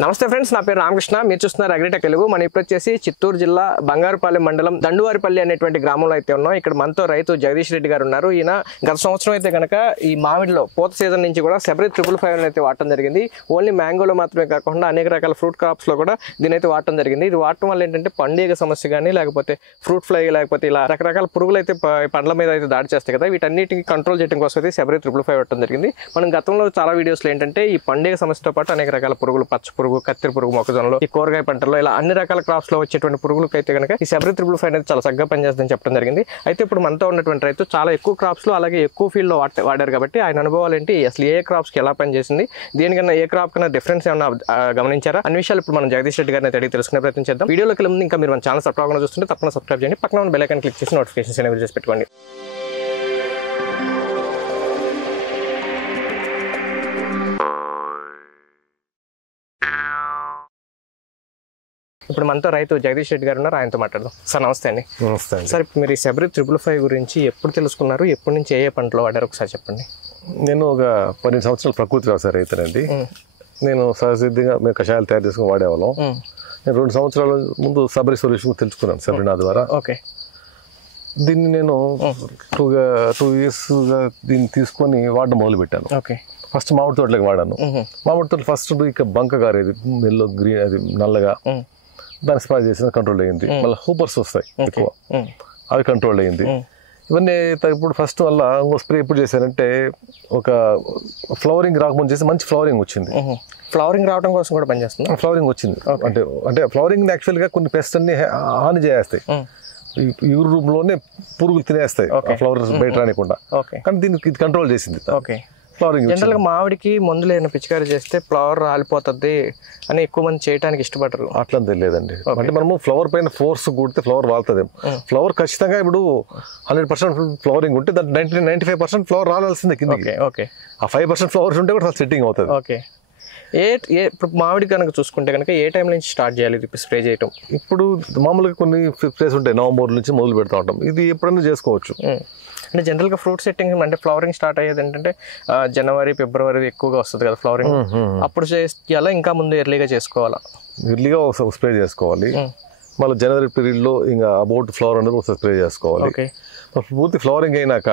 నమస్తే ఫ్రెండ్స్, నా పేరు రామకృష్ణ. మీరు చూస్తున్నారు అగ్రిటెక్ తెలుగు. మనం ఇప్పుడు వచ్చేసి చిత్తూరు జిల్లా బంగారుపాలెం మండలం దండువారిపల్లి అనేటువంటి గ్రామంలో అయితే ఉన్నాం. ఇక్కడ మనతో రైతు జగదీష్ రెడ్డి గారు ఉన్నారు. ఈయన గత సంవత్సరం అయితే కనుక ఈ మామిడిలో పూత సీజన్ నుంచి కూడా సెబరీ 555 అయితే వాడటం జరిగింది. ఓన్లీ మ్యాంగోలో మాత్రమే కాకుండా అనేక రకాల ఫ్రూట్ క్రాప్స్లో కూడా దీని అయితే వాడటం జరిగింది. ఇది వాడటం వల్ల ఏంటంటే పండుగ సమస్య కానీ లేకపోతే ఫ్రూట్ ఫ్లై లేకపోతే ఇలా రకరకాల పురుగులు అయితే పండ్ల మీద అయితే దాడి చేస్తాయి కదా, వీటన్నిటిని కంట్రోల్ చేయడం కోసం అయితే సెబరీ 555 వాడటం జరిగింది. మనం గతంలో చాలా వీడియోస్లో ఏంటంటే ఈ పండుగ సమస్యతో పాటు అనేక రకాల పురుగులు, పచ్చ పురుగు, కత్తిరి పురుగు, మొక్కజొన్నలో, ఈ కూరగాయ పంటల్లో ఇలా అన్ని రకాల క్రాప్స్ లో వచ్చేటువంటి పురుగులకు అయితే కనుక ఈ సెబరీ 555 అనేది చాలా చక్కగా పనిచేస్తుందని చెప్పడం జరిగింది. అయితే ఇప్పుడు మనతో ఉన్నటువంటి రైతు చాలా ఎక్కువ క్రాప్స్ లో అలాగే ఎక్కువ ఫీల్డ్ లో వాడారు కాబట్టి ఆయన అనుభవాలు ఏంటి, అసలు ఏ క్రాప్స్ కి ఎలా పనిచేసింది, దేనికన్నా ఏ క్రాప్ కన్నా డిఫరెన్స్ ఏమన్నా గమనించారా అన్ని విషయాలు ఇప్పుడు మనం జగదీష్ రెడ్డి గారిని అడిగి తెలుసుకునే ప్రయత్నం చేద్దాం. వీడియోలోకి వెళ్ళే ముందు ఇంకా మీరు మన ఛానల్ సబ్స్క్రైబ్ చూస్తుంటే తప్పకుండా సబ్స్క్రైబ్ చేయండి, పక్కన ఉన్న బెల్ ఐకాన్ క్లిక్ చేసి నోటిఫికేషన్స్ ఎనేబుల్ చేసి పెట్టుకోండి. ఇప్పుడు మనతో రైతు జగదీష్ రెడ్డి గారు ఉన్నారు, ఆయనతో మాట్లాడదాం. సార్ నమస్తే అండి. నమస్తే అండి. సార్ మీరు ఈ సెబరీ 555 గురించి ఎప్పుడు తెలుసుకున్నారు, ఎప్పటి నుంచి ఏ పంటలో వాడారు ఒకసారి చెప్పండి. నేను ఒక 12 సంవత్సరాలు ప్రకృతి వ్యవసాయ రైతునండి. నేను సహసిద్ధంగా మేము కషాయాలు తయారు చేసుకుని వాడేవాళ్ళం. నేను 2 సంవత్సరాల ముందు సబరీ సొల్యూషన్ తెలుసుకున్నాను సెబరీనా ద్వారా. ఓకే. దీన్ని నేను 2 ఇయర్స్గా దీన్ని తీసుకొని వాడడం మొదలుపెట్టాను. ఓకే. ఫస్ట్ మామిడి తోటలకు వాడాను. మామిడి తోటలు ఫస్ట్ ఇక బంక గారేది ఎల్లో గ్రీన్, అది నల్లగా, దాన్ని స్ప్రే చేసిన కంట్రోల్ అయ్యింది. మళ్ళీ హూపర్స్ వస్తాయి ఎక్కువ, అవి కంట్రోల్ అయ్యింది. ఇవన్నీ ఇప్పుడు ఫస్ట్ వల్ల ఇంకో స్ప్రే ఎప్పుడు చేశానంటే ఒక ఫ్లవరింగ్ రాకముందు చేసి మంచి ఫ్లవరింగ్ వచ్చింది. ఫ్లవరింగ్ రావడం కోసం కూడా పనిచేస్తుంది. ఫ్లవరింగ్ వచ్చింది అంటే ఫ్లవరింగ్ యాక్చువల్గా కొన్ని పెస్ట్ అన్ని హాని చేస్తాయి, యూర్ రూమ్ లోనే పురుగులు తినేస్తాయి ఫ్లవర్స్ బయట రానికుండా. కానీ దీనికి ఇది కంట్రోల్ చేసింది. ఓకే. జనరల్ గా మామిడికి మందులు ఏమైనా పిచికారీ చేస్తే ఫ్లవర్ రాలిపోతుంది అని ఎక్కువ మంది చేయడానికి ఇష్టపడరు. అట్లా తెలియదండి. అంటే మనము ఫ్లవర్ పైన ఫోర్స్ కొడితే ఫ్లవర్ వాళ్తుంది. ఫ్లవర్ ఖచ్చితంగా ఇప్పుడు 100% ఫ్లవరింగ్ ఉంటే దాంట్లో 95% ఫ్లవర్ రావాల్సిందే కిందకి. ఓకే. ఆ 5% ఫ్లవర్స్ ఉంటే కూడా సెట్టింగ్ అవుతుంది. ఓకే. ఇప్పుడు మామిడి కనుక చూసుకుంటే కనుక ఏ టైం నుంచి స్టార్ట్ చేయాలి స్ప్రే చేయటం? ఇప్పుడు మామూలుగా కొన్ని స్ప్రేస్ ఉంటాయి, నవంబర్ నుంచి మొదలు పెడతా ఉంటాం. ఇది ఎప్పుడైనా చేసుకోవచ్చు. అంటే జనరల్గా ఫ్రూట్ సెట్టింగ్ అంటే ఫ్లవరింగ్ స్టార్ట్ అయ్యేది ఏంటంటే జనవరి, ఫిబ్రవరి ఎక్కువగా వస్తుంది కదా ఫ్లవరింగ్. అప్పుడు చేయాలా ఇంకా ముందు ఎర్లీగా చేసుకోవాలా? ఎర్లీగా ఒకసారి స్ప్రే చేసుకోవాలి. మళ్ళీ జనవరి పీరియడ్లో ఇంకా అబౌట్ ఫ్లవర్ అనేది ఒకసారి స్ప్రే చేసుకోవాలి. పూర్తి ఫ్లవరింగ్ అయినాక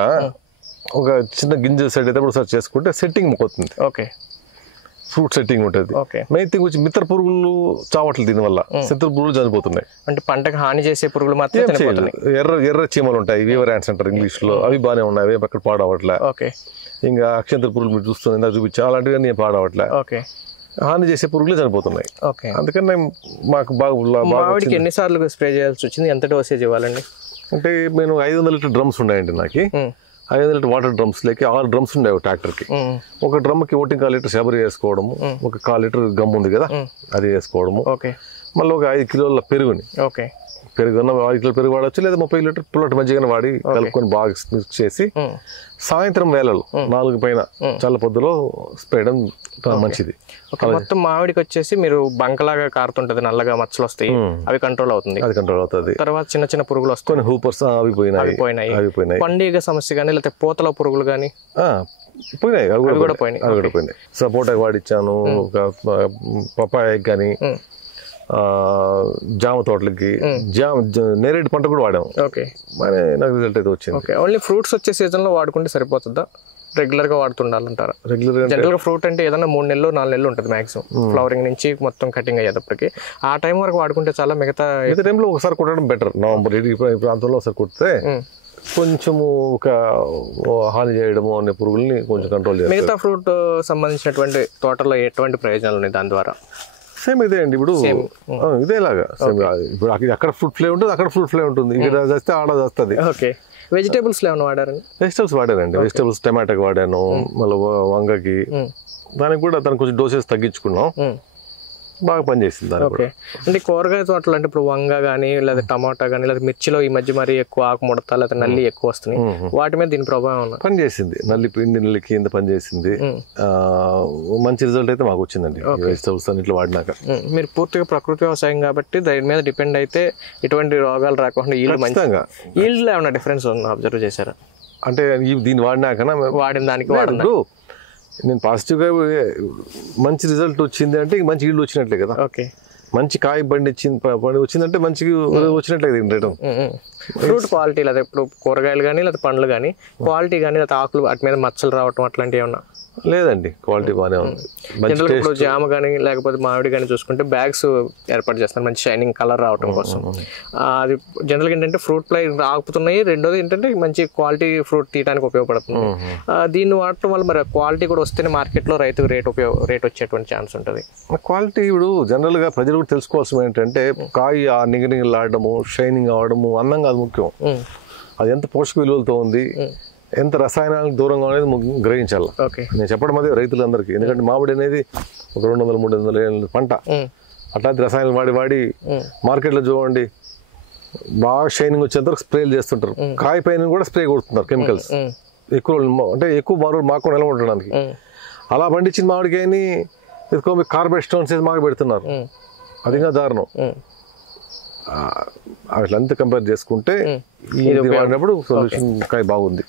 ఒక చిన్న గింజ సెట్ అయితే ఒకసారి చేసుకుంటే సెట్టింగ్ పోతుంది. ఓకే. ఫ్రూట్ సెట్టింగ్ ఉంటుంది. మెయిన్ థింగ్ వచ్చి మిత్ర పురుగులు చావట్లేదు, దీనివల్ల శత్రు పురుగులు చనిపోతున్నాయి. అంటే పంటకు హాని చేసే పురుగులు మాత్రం ఎర్ర చీమలు ఉంటాయి, వీవర్ యాంట్స్ అంటారు ఇంగ్లీష్ లో, అవి బాగానే ఉన్నాయి, అవి అక్కడ పాడవట్లే. ఇంకా అక్షంతర పురుగులు మీరు చూస్తుంది ఇందాక చూపించా, అలాంటివి నేను పాడవట్లే. హాని చేసే పురుగులు చనిపోతున్నాయి. అందుకని మాకు బాగా ఎన్నిసార్లు స్ప్రే చేయాల్సి వచ్చింది, ఎంత డోసేజ్ ఇవ్వాలండి? అంటే నేను 500 లీటర్ డ్రమ్స్ ఉన్నాయండి నాకు. 500 లీటర్ వాటర్ డ్రమ్స్ లేక 6 డ్రమ్స్ ఉండేవి ట్రాక్టర్కి. ఒక డ్రమ్కి 1.25 లీటర్ సెబరీ వేసుకోవడము, ఒక 1/4 లీటర్ గమ్ ఉంది కదా అది వేసుకోవడము, మళ్ళీ ఒక 5 కిలోల పెరుగుని, పెరుగున్న 5 కిలోల పెరుగు వాడచ్చు, లేదా 30 లీటర్ పుల్లటి మజ్జిగని వాడి కలుపుకొని బాగా మిక్స్ చేసి సాయంత్రం వేళలో 4 పైన చల్ల పొద్దులో స్ప్రే చేయడం మంచిది. మొత్తం మామిడికి వచ్చేసి మీరు బంకలాగా కారుతుంటది, నల్లగా మచ్చలు వస్తాయి, అవి కంట్రోల్ అవుతుంది. అది కంట్రోల్ అవుతుంది. తర్వాత చిన్న చిన్న పురుగులు వస్తాయి, హూపర్స్ అవి పోయినాయి. పండుగ సమస్య కానీ లేకపోతే పూతల పురుగులు కానీ పోయినాయి, అవి కూడా పోయినాయి. సపోటా వాడిచ్చాను, ఒక పపాయకి కానీ, జామ తోటలకి, నేరేడు పంట కూడా వాడాము. నాకు రిజల్ట్ అయితే వచ్చింది. ఓన్లీ ఫ్రూట్స్ వచ్చే సీజన్ లో వాడుకుంటే సరిపోతుందా, రెగ్యులర్ గా వాడుతుండాలంటారా? జనరల్ గా ఫ్రూట్ అంటే ఏదైనా 3 నెలలు 4 నెలలు ఉంటుంది మాక్సిమం, ఫ్లవరింగ్ నుంచి మొత్తం కటింగ్ అయ్యేటప్పటికి. ఆ టైం వరకు వాడుకుంటే చాలా, మిగతా టైంలో ఒకసారి కొట్టడం బెటర్. నవంబర్ ప్రాంతంలో ఒకసారి కొడితే కొంచెము ఒక హాని చేయడము అనే పురుగుల్ని కొంచెం కంట్రోల్ చేయాలి. మిగతా ఫ్రూట్ సంబంధించినటువంటి తోటలో ఎటువంటి ప్రయోజనాలు ఉన్నాయి దాని ద్వారా? సేమ్ ఇదే అండి. ఇప్పుడు ఇదేలాగా ఇప్పుడు అక్కడ ఫ్రూట్ ఫ్లే ఉంటుంది, అక్కడ ఫ్రూట్ ఫ్లే ఉంటుంది, ఇక్కడ చేస్తే ఆడ చేస్తుంది. ఓకే. వెజిటేబుల్స్ ఏమైనా వాడారండి? వెజిటేబుల్స్ వాడానండి. వెజిటేబుల్స్ టమాటాకి వాడాను, మళ్ళీ వంగకి, దానికి కూడా దానికి కొంచెం డోసెస్ తగ్గించుకున్నాం, బాగా పనిచేసింది. అంటే కూరగాయ తోటలు అంటే ఇప్పుడు వంగ కానీ లేదా టమాటా కానీ లేదా మిర్చిలో ఈ మధ్య మరి ఎక్కువ ఆకు ముడత లేదా నల్లి ఎక్కువ వస్తున్నాయి, వాటి మీద దీని ప్రభావం పనిచేసింది. నల్లి కింద పనిచేసింది, మంచి రిజల్ట్ అయితే మాకు వచ్చిందండి వెజిటబుల్స్ అన్నిట్లో వాడినాక. మీరు పూర్తిగా ప్రకృతి వ్యవసాయం కాబట్టి దాని మీద డిపెండ్ అయితే ఎటువంటి రోగాలు రాకుండా ఈల్డ్ లో ఏమైనా డిఫరెన్స్ అబ్జర్వ్ చేశారా? అంటే దీన్ని వాడినాక వాడిన దానికి నేను పాజిటివ్గా మంచి రిజల్ట్ వచ్చింది అంటే మంచి ఈల్డ్ వచ్చినట్లే కదా. ఓకే, మంచి కాయ పండి వచ్చిందంటే మంచిగా వచ్చినట్లే రేటు. ఫ్రూట్ క్వాలిటీ లేదా ఇప్పుడు కూరగాయలు కానీ లేదా పండ్లు కానీ క్వాలిటీ కానీ లేదా ఆకులు వాటి మీద మచ్చలు రావటం అట్లాంటివి ఏమన్నా? లేదండి, క్వాలిటీ బాగానే ఉంది. జనరల్గా ఇప్పుడు జామ కానీ లేకపోతే మామిడి కానీ చూసుకుంటే బ్యాగ్స్ ఏర్పాటు చేస్తారు మంచి షైనింగ్ కలర్ రావటం కోసం. అది జనరల్గా ఏంటంటే ఫ్రూట్ ఫ్లై ఆకుతున్నాయి. రెండోది ఏంటంటే మంచి క్వాలిటీ ఫ్రూట్ తీయడానికి ఉపయోగపడుతుంది. దీన్ని వాడటం వల్ల మరి క్వాలిటీ కూడా వస్తేనే మార్కెట్లో రైతుకు రేట్ వచ్చేటువంటి ఛాన్స్ ఉంటుంది. క్వాలిటీ ఇప్పుడు జనరల్గా ప్రజలు కూడా తెలుసుకోవాల్సింది ఏంటంటే కాయ నిగనిగలాడము, షైనింగ్ అవడము అన్నం కాదు ముఖ్యం. అది ఎంత పోషక విలువలతో ఉంది, ఎంత రసాయనాలకు దూరంగా అనేది గ్రహించాలి. నేను చెప్పడం అదే రైతులందరికీ. ఎందుకంటే మామిడి అనేది ఒక 200-300 ఏళ్ళ పంట. అట్లాంటి రసాయనాలు వాడి మార్కెట్లో చూడండి బాగా షైనింగ్ వచ్చేంత వరకు స్ప్రేలు చేస్తుంటారు. కాయ పైన కూడా స్ప్రే కొడుతున్నారు కెమికల్స్, ఎక్కువ మారు మాకు నిల్వ ఉండడానికి. అలా పండించిన మామిడికాయని కార్బైడ్ స్టోన్స్ మాకు పెడుతున్నారు. అది ఇంకా దారుణం. అట్లంతా కంపేర్ చేసుకుంటే వాడినప్పుడు సొల్యూషన్ కాయ బాగుంది.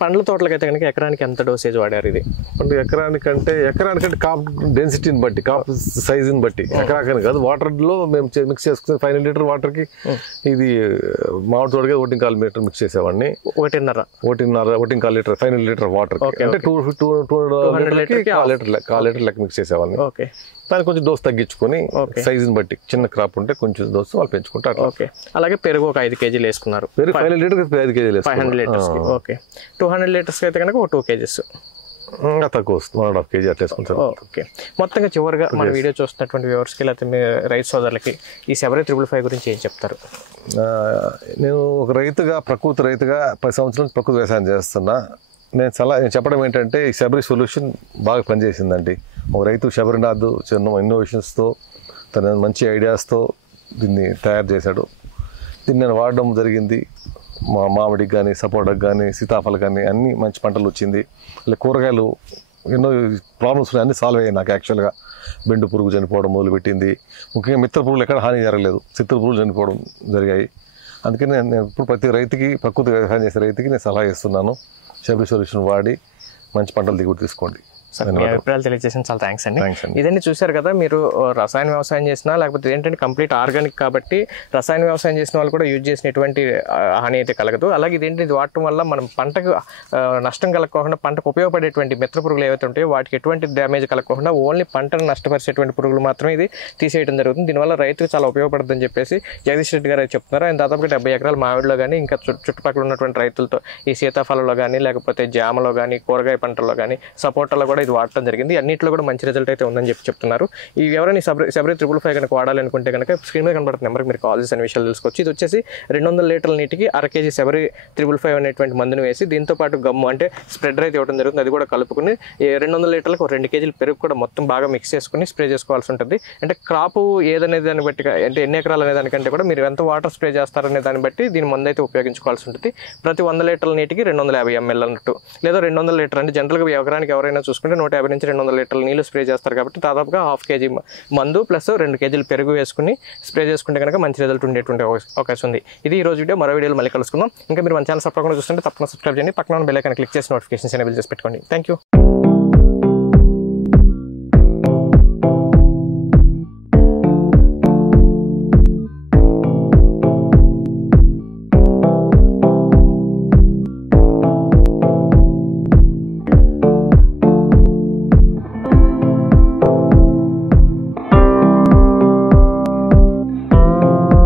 పండ్ల తోటలకైతే కనుక ఎకరానికి ఎంత డోసేజ్ వాడారు? ఇది ఎకరానికంటే కాప్ డెన్సిటీని బట్టి, కాప్ సైజుని బట్టి, ఎకరాకని కాదు. వాటర్లో మేము మిక్స్ చేసుకునే 500 లీటర్ వాటర్కి ఇది మామిడి తోటగా 1.25 లీటర్ మిక్స్ చేసేవాడిని. 1.5 లీటర్ 500 లీటర్ వాటర్ అంటే 200 లీటర్ 1/4 లీటర్ లెక్క మిక్స్ చేసేవాడిని. దానికి కొంచెం డోస్ తగ్గించుకొని సైజుని బట్టి, చిన్న క్రాప్ ఉంటే కొంచెం డోస్ వాళ్ళు పెంచుకుంటారు. అలాగే పెరుగు ఒక 5 కేజీలు వేసుకున్నారు. పెరుగు 500 లీటర్ 5 కేజీలు 500 లీటర్స్. ఓకే, 200 లీటర్స్ అయితే కనుక 2 కేజీస్ తక్కువ వస్తుంది. 1.5 కేజీ అట్లా వేసుకుంటారు. ఓకే, మొత్తంగా చివరిగా మన వీడియో చూస్తున్నటువంటి వ్యూవర్స్కి లేకపోతే మీ రైతు సోదరులకి ఈ శబరి 555 గురించి ఏం చెప్తారు? నేను ఒక రైతుగా, ప్రకృతి రైతుగా 10 సంవత్సరాలు ప్రకృతి వ్యవసాయం చేస్తున్నా. నేను చెప్పడం ఏంటంటే ఈ శబరి సొల్యూషన్ బాగా పనిచేసిందండి. ఒక రైతు శబరినాథ్ చిన్న ఇన్నోవేషన్స్తో, తన మంచి ఐడియాస్తో దీన్ని తయారు చేశాడు. దీన్ని నేను వాడడం జరిగింది. మామిడికి కానీ, సపోటాకి కానీ, సీతాఫలం కానీ అన్ని మంచి పంటలు వచ్చింది. అలా కూరగాయలు ఎన్నో ప్రాబ్లమ్స్ ఉన్నాయి, అన్నీ సాల్వ్ అయ్యాయి నాకు. యాక్చువల్గా బెండు పురుగు చనిపోవడం మొదలుపెట్టింది. ముఖ్యంగా మిత్ర పురుగులు ఎక్కడ హాని జరగలేదు, చిత్ర పురుగులు చనిపోవడం జరిగాయి. అందుకని నేను ఇప్పుడు ప్రతి రైతుకి, ప్రకృతి వ్యవసాయం చేసే రైతుకి నేను సలహా ఇస్తున్నాను, శబరి సొల్యూషన్ వాడి మంచి పంటలు దిగుబడి తీసుకోండి. మీ అభిప్రాయాలు తెలియజేసిన చాలా థ్యాంక్స్ అండి. ఇదన్నీ చూశారు కదా, మీరు రసాయన వ్యవసాయం చేసినా లేకపోతే ఏంటంటే కంప్లీట్ ఆర్గానిక్ కాబట్టి రసాయన వ్యవసాయం చేసిన వాళ్ళు కూడా యూజ్ చేసిన ఎటువంటి హాని అయితే కలగదు. అలాగే ఇదేంటి, ఇది వాడటం వల్ల మనం పంటకు నష్టం కలగకుండా పంటకు ఉపయోగపడేటువంటి మిత్ర పురుగులు ఏవైతే ఉంటాయో వాటికి ఎటువంటి డ్యామేజ్ కలగకుండా ఓన్లీ పంటను నష్టపరిచేటువంటి పురుగులు మాత్రమే ఇది తీసేయడం జరుగుతుంది. దీనివల్ల రైతుకు చాలా ఉపయోగపడుతుందని చెప్పేసి జగదీష్ రెడ్డి గారు చెప్తున్నారు. ఆయన దాదాపుగా 70 ఎకరాల మామిడిలో కానీ ఇంకా చుట్టుపక్కల ఉన్నటువంటి రైతులతో ఈ సీతాఫలంలో కానీ లేకపోతే జామలో కానీ కూరగాయ పంటల్లో కానీ సపోటాలో కూడా ఇది వాడటం జరిగింది. అన్నింటిలో కూడా మంచి రిజల్ట్ అయితే ఉందని చెప్తున్నారు. ఈ ఎవరైనా శబరి 555 కనుక వాడాలనుకుంటే కనుక స్క్రీన్ మీద కనబడుతున్న నెంబర్కి మీరు కాల్ చేసి అనే విషయాలు తెలుసుకోవచ్చు. ఇది వచ్చేసి 200 లీటర్ల నీటికి 1/2 కేజీ శబరి 555 అనేటువంటి మందును వేసి దీంతో పాటు గమ్ము అంటే స్ప్రెడర్ అయితే ఇవ్వడం జరుగుతుంది. అది కూడా కలుపుకుని 200 లీటర్లకు 2 కేజీలు పెరుగు కూడా మొత్తం బాగా మిక్స్ చేసుకుని స్ప్రే చేసుకోవాల్సి ఉంటుంది. అంటే క్రాపు ఏదనేది దాన్ని బట్టి, అంటే ఎన్ని ఎకరాలు అనే దానికంటే కూడా మీరు ఎంత వాటర్ స్ప్రే చేస్తారనే దాన్ని బట్టి దీని మందు అయితే ఉపయోగించుకోవాల్సి ఉంటుంది. ప్రతి 100 లీటర్ల నీటికి 250 ml అన్నట్టు, లేదా 200 లీటర్ అంటే జనరల్గా ఎకరానికి ఎవరైనా చూసుకుంటే 150 నుంచి 200 లీటర్ల నీళ్ళు స్ప్రే చేస్తారు కాబట్టి దాదాపుగా 1/2 కేజీ మందు ప్లస్ 2 కేజీలు పెరుగు వేసుకుని స్ప్రే చేసుకుంటే కనుక మంచి రిజల్ట్ ఉండేటువంటి అవకాశం ఉంది. ఇది ఈ రోజు వీడియో. మరో వీడియోలో మళ్ళీ కలుసుకుందాం. ఇంకా మీరు మన ఛానల్ సబ్స్క్రైబ్ చూస్తుంటే తప్పకుండా సబ్స్క్రైబ్ చేయండి. పక్కన బెల్ ఐకాన్ క్లిక్ చేసి నోటిఫికేషన్స్ ఎనేబుల్ చేసి పెట్టుకోండి. Thank you.